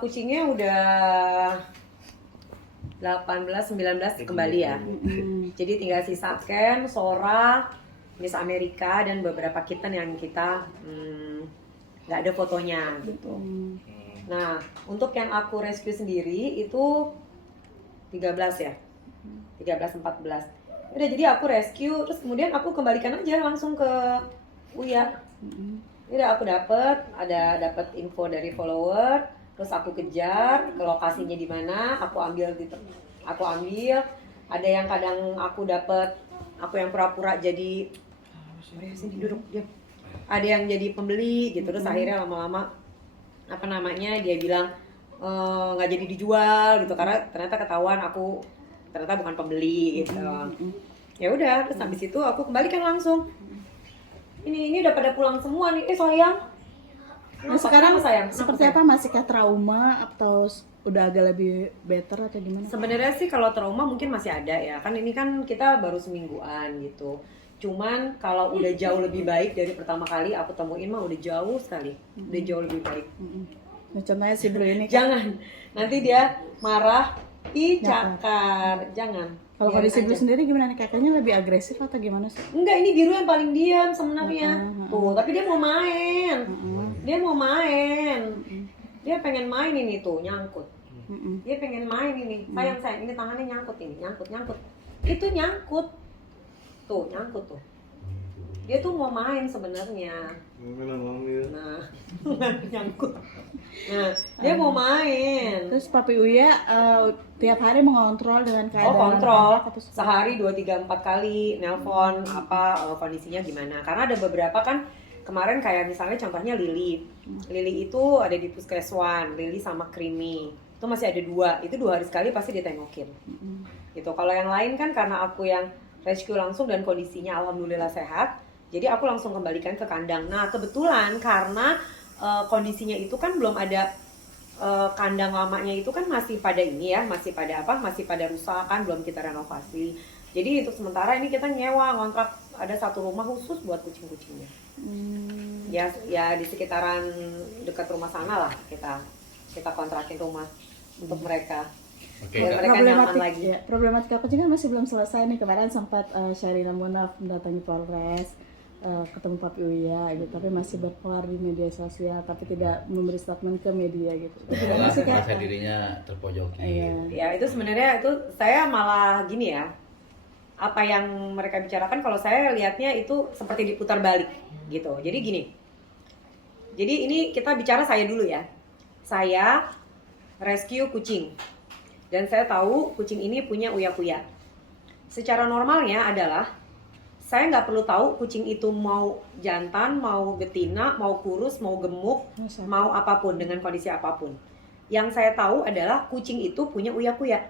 kucingnya udah 18-19 kembali ya. Jadi tinggal sisa Ken, Sora, Miss Amerika, dan beberapa kitten yang kita nggak ada fotonya gitu. Nah, untuk yang aku rescue sendiri itu 13 ya. 13-14. Udah, jadi aku rescue, terus kemudian aku kembalikan aja langsung ke Uya. Udah, aku dapat info dari follower, terus aku kejar ke lokasinya di mana, aku ambil. Ada yang kadang aku yang pura-pura jadi, sini duduk diam. Ada yang jadi pembeli gitu, terus akhirnya lama-lama dia bilang nggak jadi dijual gitu karena ternyata ketahuan aku ternyata bukan pembeli gitu. Ya udah, terus habis itu aku kembalikan langsung. Ini udah pada pulang semua nih. Sayang. Nah, sekarang sayang? seperti apa? Masih kayak trauma atau udah agak lebih better atau gimana? Sebenarnya sih kalau trauma mungkin masih ada ya. Kan ini kan kita baru semingguan gitu. Cuman kalau udah jauh lebih baik dari pertama kali aku temuin mah udah jauh sekali. Udah jauh lebih baik. Nah, contohnya si Bro ini. Jangan. Nanti dia marah, cakar. Jangan. Kalau kondisi Blue sendiri gimana nih? Kakaknya lebih agresif atau gimana sih? Enggak, ini biru yang paling diam sebenarnya. Tuh, tapi dia mau main. Dia pengen main ini tuh, nyangkut. Dia pengen main ini. Sayang, ini tangannya nyangkut ini, nyangkut. Itu nyangkut. Tuh, nyangkut tuh. Dia tuh mau main sebenarnya. Nah, nyangkut. Nah, dia mau main. Terus Papi Uya tiap hari mengontrol dengan keadaan kontrol. Sehari 2, 3, 4 kali nelpon kondisinya gimana. Karena ada beberapa kan kemarin kayak misalnya contohnya Lily. Lily itu ada di Puskeswan, Lily sama Creamy. Itu masih ada 2. Itu 2 hari sekali pasti ditengokin. Gitu. Kalau yang lain kan karena aku yang rescue langsung dan kondisinya alhamdulillah sehat. Jadi aku langsung kembalikan ke kandang. Nah, kebetulan karena kondisinya itu kan belum ada kandang lamanya itu kan masih pada ini ya, masih pada rusak kan, belum kita renovasi. Jadi untuk sementara ini kita nyewa, ngontrak ada satu rumah khusus buat kucing-kucingnya. Ya di sekitaran dekat rumah sana lah kita kontrakin rumah untuk mereka. Biar mereka nyaman lagi. Ya, problematika kucing kan masih belum selesai nih. Kemarin sempat Sharina Munaf mendatangi Polres, ketemu Papi Uya gitu, tapi masih berkeluar di media sosial tapi tidak memberi statement ke media gitu. Masih merasa dirinya terpojoki. Ya itu sebenarnya itu saya malah gini ya, apa yang mereka bicarakan kalau saya lihatnya itu seperti diputar balik gitu. Jadi gini, jadi ini kita bicara saya dulu ya. Saya rescue kucing dan saya tahu kucing ini punya uya-kuya. Secara normalnya adalah saya nggak perlu tahu kucing itu mau jantan, mau betina, mau kurus, mau gemuk, mau apapun dengan kondisi apapun. Yang saya tahu adalah kucing itu punya uya-kuya.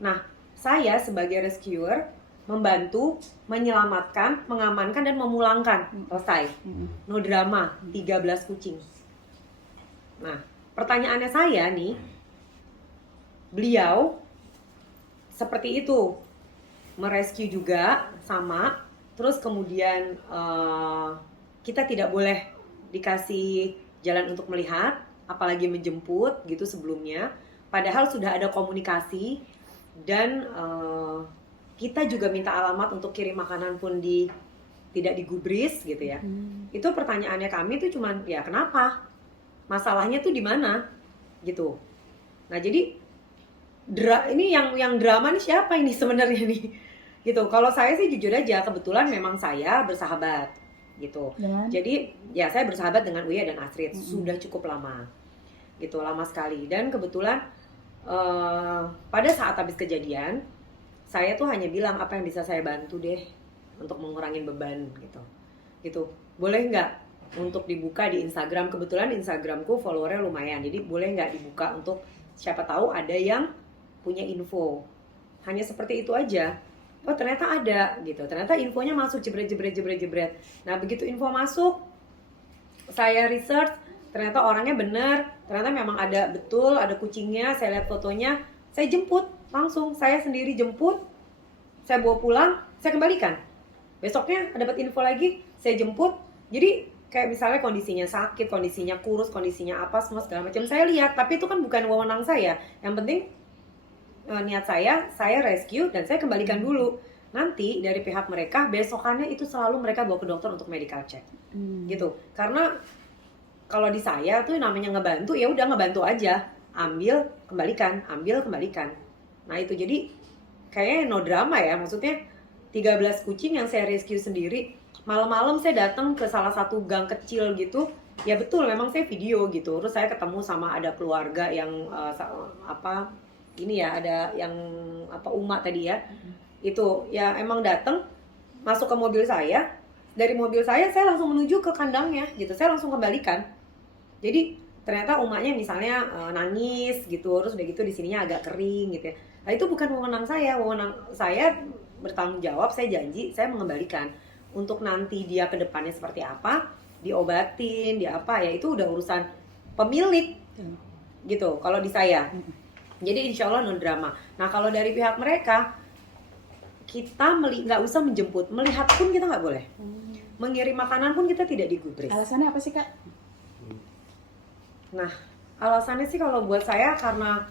Nah, saya sebagai rescuer membantu, menyelamatkan, mengamankan dan memulangkan. Selesai. No drama, 13 kucing. Nah, pertanyaannya saya nih, beliau seperti itu merescue juga sama. Terus kemudian kita tidak boleh dikasih jalan untuk melihat, apalagi menjemput gitu sebelumnya. Padahal sudah ada komunikasi dan kita juga minta alamat untuk kirim makanan pun tidak digubris gitu ya. Itu pertanyaannya kami tuh cuman ya kenapa? Masalahnya tuh di mana? Gitu. Nah jadi ini yang drama nih siapa ini sebenarnya nih? Gitu. Kalau saya sih jujur aja, kebetulan memang saya bersahabat gitu. Jadi ya saya bersahabat dengan Uya dan Astrid sudah cukup lama, gitu, lama sekali. Dan kebetulan pada saat habis kejadian, saya tuh hanya bilang apa yang bisa saya bantu deh untuk mengurangi beban gitu. Boleh nggak untuk dibuka di Instagram? Kebetulan Instagramku followernya lumayan, jadi boleh nggak dibuka untuk siapa tahu ada yang punya info. Hanya seperti itu aja. Oh ternyata ada gitu, ternyata infonya masuk jebret. Nah begitu info masuk, saya research, ternyata orangnya benar, ternyata memang ada betul, ada kucingnya, saya lihat fotonya, saya jemput langsung, saya sendiri jemput, saya bawa pulang, saya kembalikan. Besoknya dapat info lagi, saya jemput, jadi kayak misalnya kondisinya sakit, kondisinya kurus, kondisinya apa semua segala macam saya lihat, tapi itu kan bukan wewenang saya. Yang penting niat saya rescue dan saya kembalikan dulu. Nanti dari pihak mereka besokannya itu selalu mereka bawa ke dokter untuk medical check. Gitu. Karena kalau di saya tuh namanya ngebantu, ya udah ngebantu aja. Ambil, kembalikan, ambil, kembalikan. Nah, itu jadi kayaknya no drama ya. Maksudnya 13 kucing yang saya rescue sendiri. Malam-malam saya datang ke salah satu gang kecil gitu. Ya betul, memang saya video gitu. Terus saya ketemu sama ada keluarga yang ini ya, ada yang Uma tadi ya. Itu ya emang datang masuk ke mobil saya. Dari mobil saya langsung menuju ke kandangnya gitu. Saya langsung kembalikan. Jadi ternyata umanya misalnya nangis gitu, terus udah gitu di sininya agak kering gitu ya. Nah, itu bukan wewenang saya. Wewenang saya bertanggung jawab, saya janji saya mengembalikan. Untuk nanti dia ke depannya seperti apa, diobatin, dia apa ya, itu udah urusan pemilik gitu kalau di saya. Jadi insya Allah non drama. Nah, kalau dari pihak mereka, kita nggak usah menjemput, melihat pun kita nggak boleh. Mengirim makanan pun kita tidak digubris. Alasannya apa sih, Kak? Nah, alasannya sih kalau buat saya karena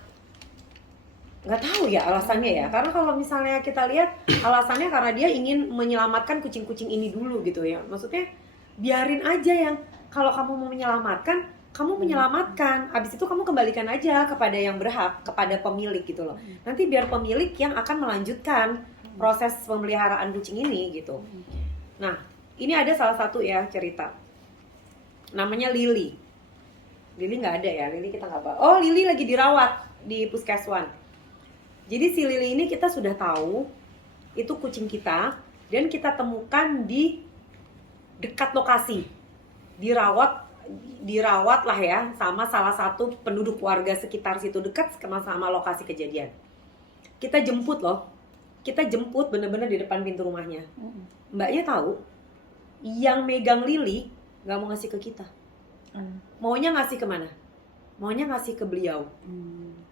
nggak tahu ya alasannya ya. Karena kalau misalnya kita lihat alasannya karena dia ingin menyelamatkan kucing-kucing ini dulu gitu ya. Maksudnya biarin aja yang kalau kamu mau menyelamatkan, kamu menyelamatkan. Abis itu kamu kembalikan aja kepada yang berhak, kepada pemilik gitu loh. Nanti biar pemilik yang akan melanjutkan proses pemeliharaan kucing ini gitu. Nah, ini ada salah satu ya cerita. Namanya Lily. Lily nggak ada ya, Lily kita nggak bahas. Oh, Lily lagi dirawat di Puskeswan. Jadi si Lily ini kita sudah tahu itu kucing kita dan kita temukan di dekat lokasi. Dirawat lah ya sama salah satu penduduk warga sekitar situ, dekat sama lokasi kejadian. Kita jemput loh. Kita jemput bener-bener di depan pintu rumahnya. Mbaknya tahu yang megang Lily nggak mau ngasih ke kita. Maunya ngasih kemana? Maunya ngasih ke beliau,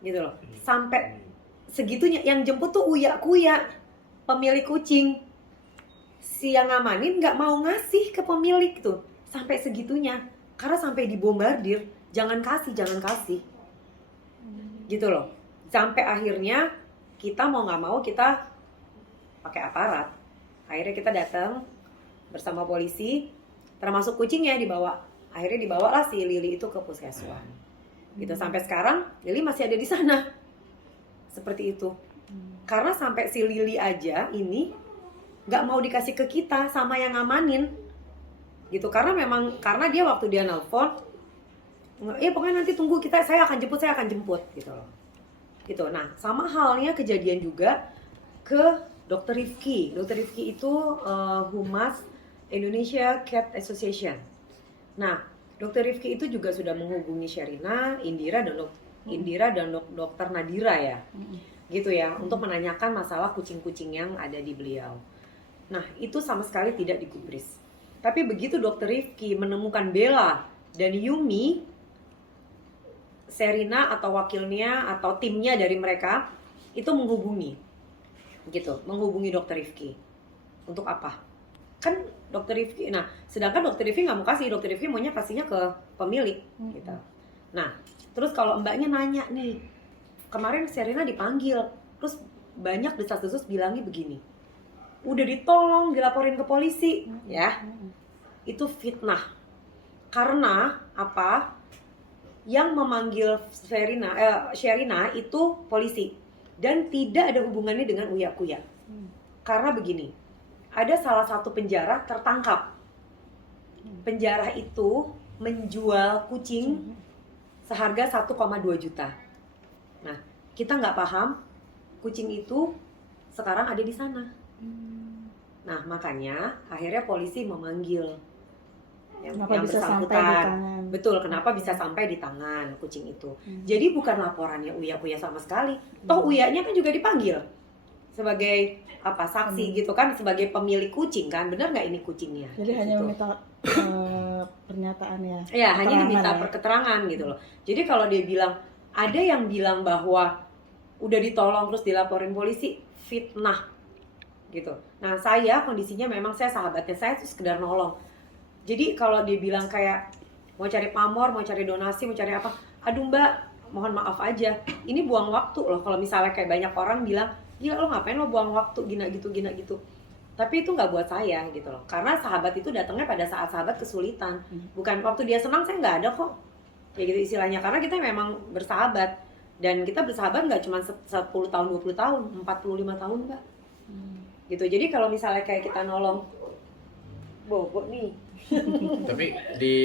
gitu loh. Sampai segitunya, yang jemput tuh uya-kuya, pemilik kucing. Si yang ngamanin nggak mau ngasih ke pemilik tuh, sampai segitunya. Karena sampai dibombardir, jangan kasih, gitu loh. Sampai akhirnya kita mau nggak mau kita pakai aparat. Akhirnya kita datang bersama polisi, termasuk kucingnya dibawa. Akhirnya dibawalah si Lily itu ke Puskeswan. Gitu, sampai sekarang Lily masih ada di sana. Seperti itu. Karena sampai si Lily aja ini nggak mau dikasih ke kita sama yang ngamanin. Gitu, karena dia waktu dia nelpon, pokoknya nanti tunggu saya akan jemput gitu loh. Gitu. Nah, sama halnya kejadian juga ke Dr. Rifki. Dr. Rifki itu Humas Indonesia Cat Association. Nah, Dr. Rifki itu juga sudah menghubungi Sherina, Indira dan Dr. Nadira ya. Gitu ya, untuk menanyakan masalah kucing-kucing yang ada di beliau. Nah, itu sama sekali tidak digubris. Tapi begitu Dr. Rifki menemukan Bella dan Yumi, Sherina atau wakilnya atau timnya dari mereka itu menghubungi Dr. Rifki. Untuk apa? Kan Dr. Rifki, nah sedangkan Dr. Rifki nggak mau kasih, Dr. Rifki maunya kasihnya ke pemilik gitu. Nah, terus kalau mbaknya nanya nih, kemarin Sherina dipanggil, terus banyak desas-desus bilangnya begini, udah ditolong, dilaporin ke polisi, ya itu fitnah. Karena apa? Yang memanggil Sherina itu polisi dan tidak ada hubungannya dengan uya-kuya. Karena begini, ada salah satu penjara tertangkap. Penjara itu menjual kucing seharga 1,2 juta. Nah, kita nggak paham kucing itu sekarang ada di sana. Nah, makanya akhirnya polisi memanggil yang bisa sampai di bersangkutan. tangan. Betul, kenapa bisa sampai di tangan kucing itu. Jadi bukan laporannya uya-kuya sama sekali. Toh uyanya kan juga dipanggil sebagai saksi gitu kan, sebagai pemilik kucing kan, benar nggak ini kucingnya? Jadi gitu. hanya meminta pernyataan ya? Ya, hanya diminta ya? keterangan gitu loh. Jadi kalau dia bilang, ada yang bilang bahwa udah ditolong terus dilaporin polisi, fitnah gitu. Nah, saya kondisinya memang saya sahabatnya, saya tuh sekedar nolong. Jadi kalau dia bilang kayak mau cari pamor, mau cari donasi, mau cari apa, aduh mbak, mohon maaf aja, ini buang waktu loh. Kalau misalnya kayak banyak orang bilang, gila lo ngapain lo buang waktu gina gitu. Tapi itu nggak buat saya gitu loh, karena sahabat itu datangnya pada saat sahabat kesulitan, bukan waktu dia senang. Saya nggak ada kok kayak gitu istilahnya, karena kita memang bersahabat, dan kita bersahabat nggak cuma 10 tahun, 20 tahun, 45 tahun mbak. Gitu. Jadi kalau misalnya kayak kita nolong Bobo nih, Tapi di